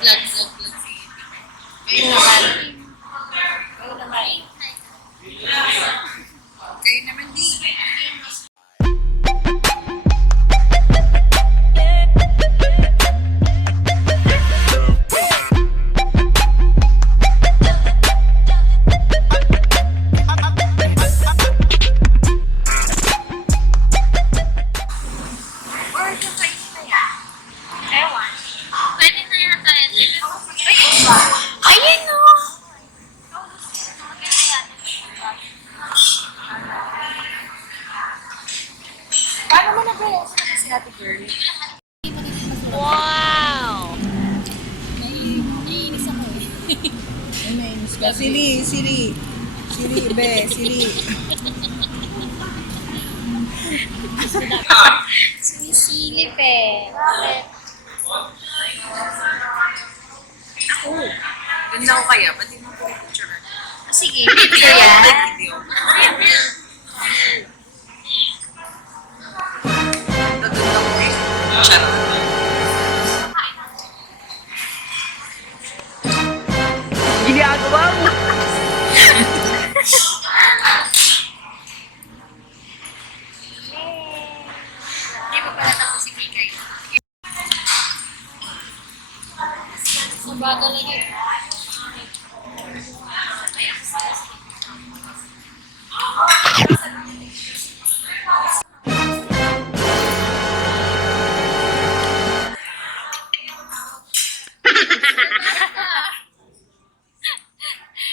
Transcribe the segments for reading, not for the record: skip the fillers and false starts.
Vlog si kayo naman. Kayo naman. Kayo naman di. Ayun o! Paano mo nag-react na si Ate Girl? Wow! Naiinis ako eh. Ay, naiinis ka. Sili, Sili. Sili, be, Sili. Sinisilip eh. Ako. Ganda ko kaya. Pati mo ko picture. Sige, video yan. Video. Naganda ko eh. Charot. Ginagawa mo. Hindi mo pala tapos si Kikay. Mabagal lagi.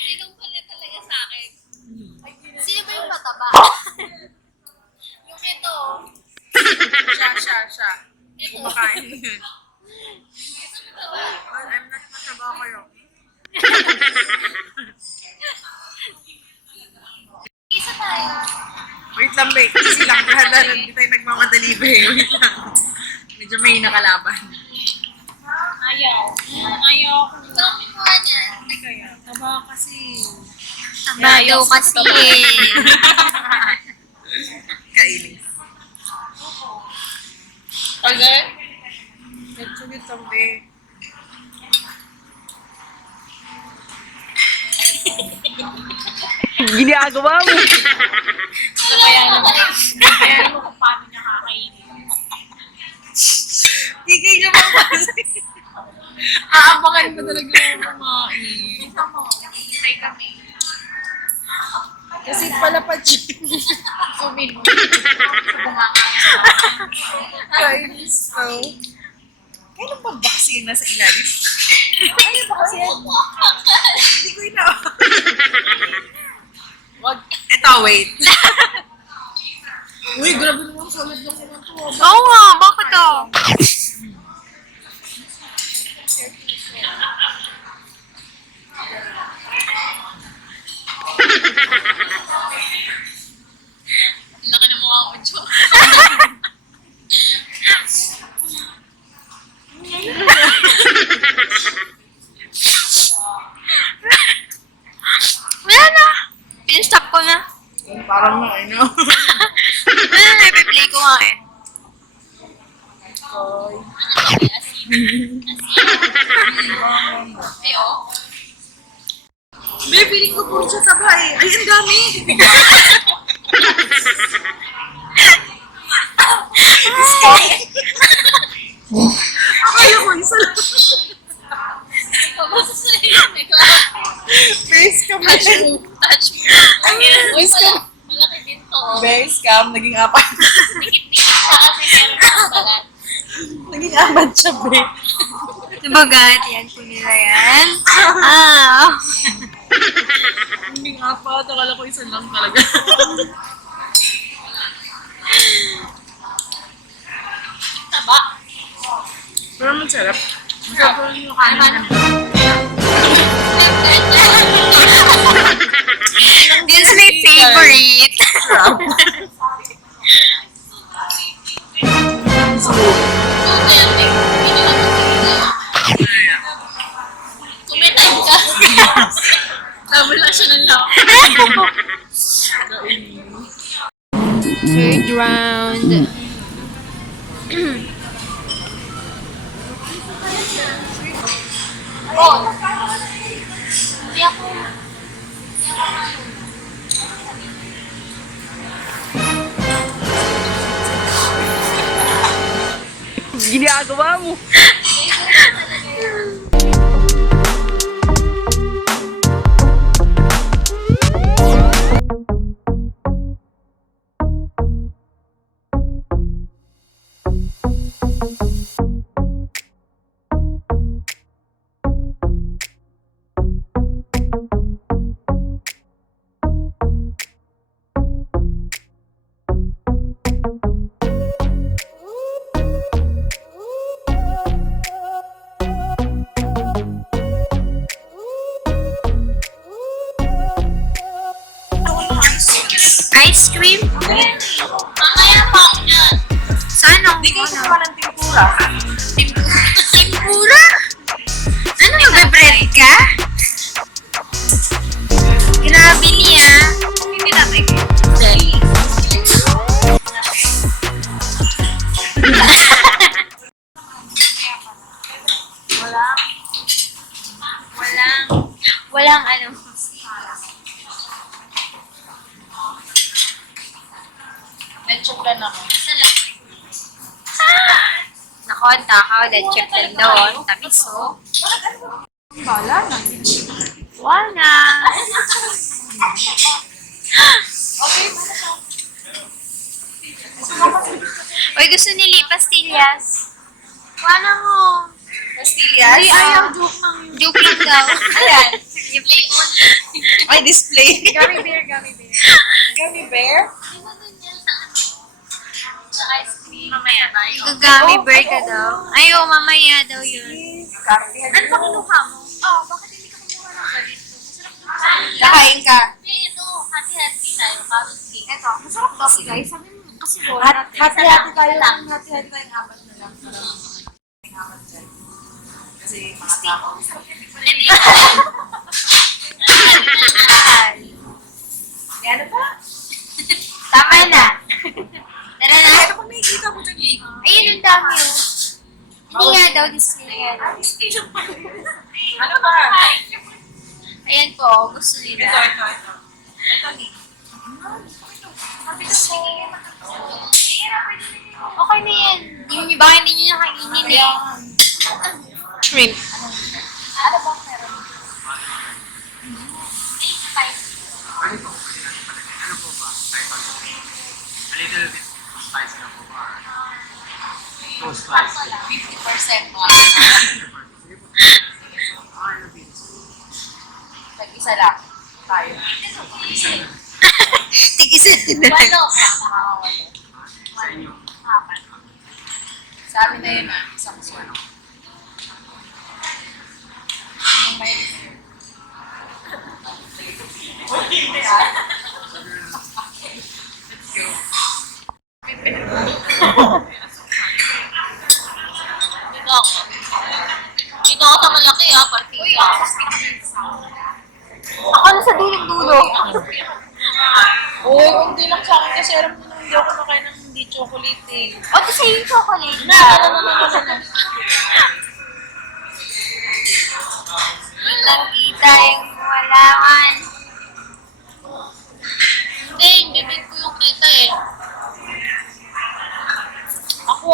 Sinong pala talaga sa akin? Sino ba yung mataba? Yung ito. Siya. Ito. Kumakain yun. Ito mataba. Well, I'm not mataba kayo. Isa tayo. Wait lang, babe. Kasi lang dahan hindi tayo nagmamadali, babe. Wait lang. Medyo may nakalaban. Ayaw. Ayaw. Ito ang mukha niya. Kaya, taba kasi. Ayaw kasi eh. Kainis. Okay. Medyo dito, babe. Ginagawa mo. Kaya mo kung paano niya kakainin. Higay niya mo kasi. Aabangan ko talaga yung kumain. Minsan mo, hintay kami. Kasi palapad siya. Sumin mo. Kumakain sa Kainis to. Kailan ba ba kasi yung nasa ilalim? Kailan ba kasi yan? Hindi ko ina. Wag. Eto, wait. Uy, grabe naman solid na naman to. Oo nga, bakit to? Laki na mukha ko, Jo. Wala na. Pin-stop ko na. Parang na, ano? Wala na, ipi-play ko nga eh. Ay, oh. May piling ko po siya taba eh. Ay, ang dami! Akala ko isa lang. Pabasa sa yun eh. Face cam na Touch siya. mo. Touch mo. Uy, malaki din to. Oh. Face cam, naging apat. Dikit-dikit siya kasi meron ng balat. Naging apat siya, be. Nabagat, yan po nila yan. Ah. Naging apat. Akala ko isa lang talaga. Taba. Pero masarap. Masarap yung kanin. This is my favorite. Kung may time ka. Nawala siya ng love. Third round. Bon. Hindi ako... Ginagawa mo. Ice cream? Mamaya pa ako yan. Saan ako? Hindi kayo gumawa ng tempura. Tempura? Ano, magbe-bread ka? Grabe niya. Hindi natin. Dali. Walang ano. Nag-chuplan ako. Nako, ang takaw. Leche plan doon. Tabiso. Bala na. Wala. Okay. Uy, gusto nili pastillas. Wala mo. Pastillas? Hindi, ayaw. Joke lang daw. Ayan. You play on. Ay, display. Gummy bear, gummy bear. Gummy bear? Sa ice cream. Mamaya tayo. Gummy bear ka daw. Ayaw, mamaya daw yun. Ano ba kinuha mo? Oh, bakit hindi ka kumuha ng ganito? Kakain ka. Ito, hati-hati tayo. Carrot cake. Ito, masarap daw guys. Sabi mo kasi bola natin. Hati-hati tayo lang. lang. Hati-hati tayong apat na lang. Apat dyan. Kasi mga tao. Yan ba? Tama na. Tara na. Ano kung nakikita mo dyan? Ayun, ang dami oh. Hindi nga daw display yan. Ano ba? Ayan po, gusto Ito, nila. ito, ito. Ito, Nick. Okay na yan. Yung baka hindi nyo nakainin eh. Shrimp. Ano ba meron? Ano po? Pwede natin palagay. Ano po ba? Type ano? A little bit spicy na po ba? No spicy. 50% mo. Ano din? Tag-isa lang. Tayo. Tig-isa na. Walo ka. Nakakawalo. Sa inyo. Apat. Sa amin na yun isang swano. Yung may... Let's go. Dito ako. Dito ako sa malaki ah, Uy, partida. Ako na sa dulong-dulo. Uy, hindi lang sa akin kasi alam mo na hindi ako nakain ng hindi chocolate eh. O, di sa'yo yung chocolate. Na. Nakita yung walawan. Hindi, yung bibig ko yung kita eh. Ako.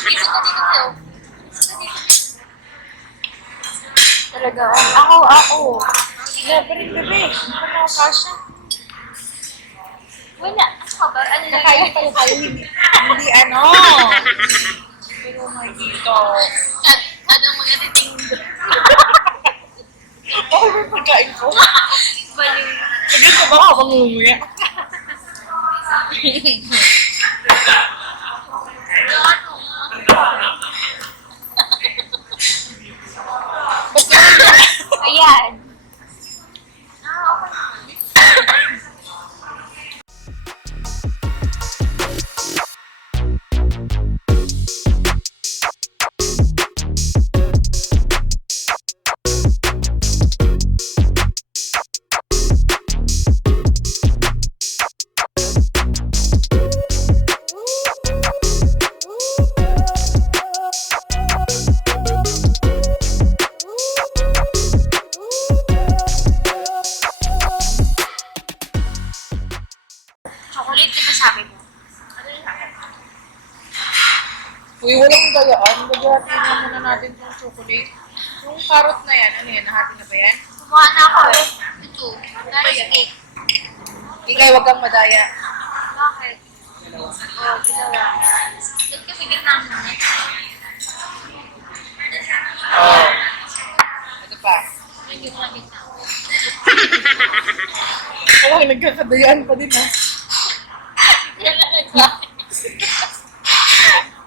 Dito ka dito. Talaga. Ako. Never in the way. Ano na kasha? Wala. Ano ka ba? Ano na Nakain pala tayo. Hindi ano. Pero may dito. Ano mga titing Okay, may pagkain ko. baliw. Sagad ko ba ako mamumuya? Ayan. Chocolate, di ba sabi mo? Uy, walang gayaan. Gagawin na muna natin yung chocolate. Yung carrot na yan, ano yan? Nahati na ba yan? Kumuha na ako eh. Ito, rice cake. Ikay, wag kang madaya. Bakit? Oo, dalawa. Doon kasi gitna mo. Oh. Ito pa. Hindi mo na gitna. Oh, nagkakadayaan pa din ha.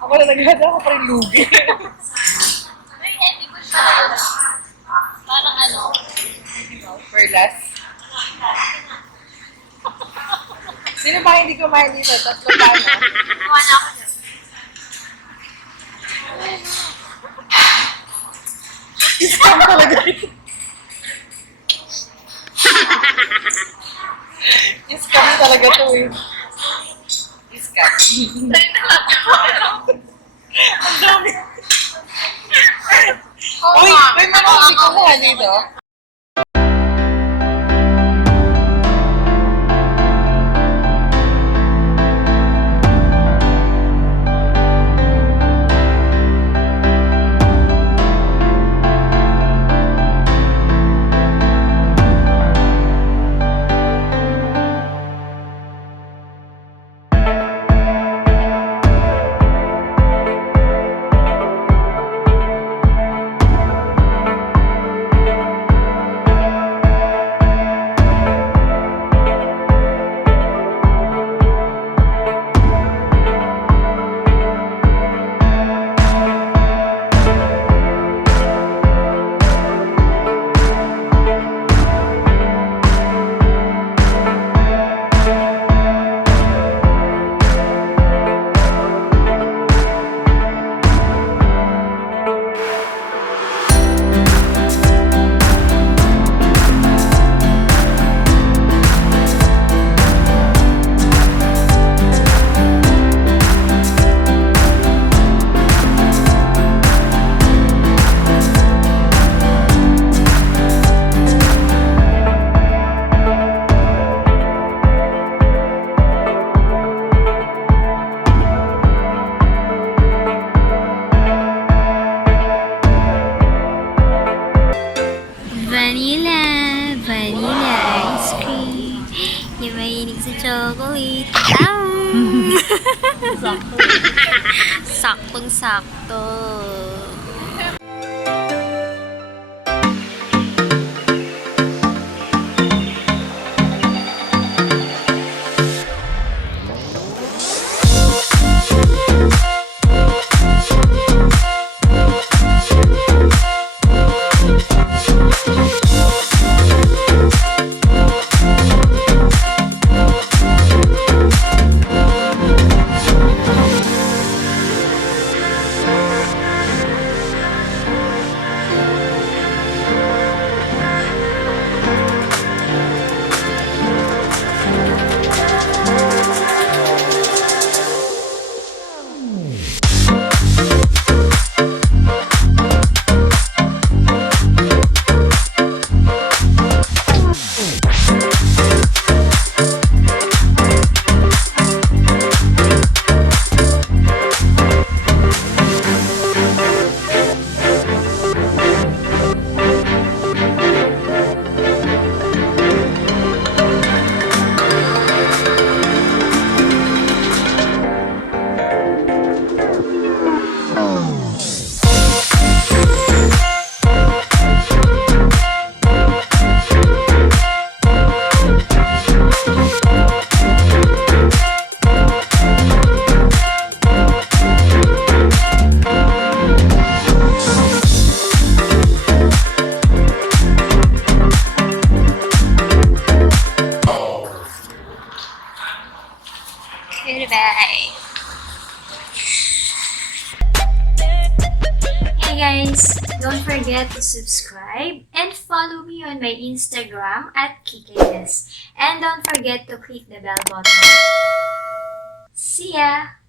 Ako na naghada, ako pa rin lugi. Ay, hindi ko siya. Parang ano? For last. Sino ba hindi kumain dito? Tatlo pa, no? Kumuha na ako dyan. Scam talaga ito. Scam talaga to eh. Scam. Ang dami. Uy, may mga hindi kumuha dito. Vanilla ice cream. Yung mahilig sa chocolate. Saktong-sakto. Goodbye. Hey guys, don't forget to subscribe and follow me on my Instagram at KKS. And don't forget to click the bell button. See ya!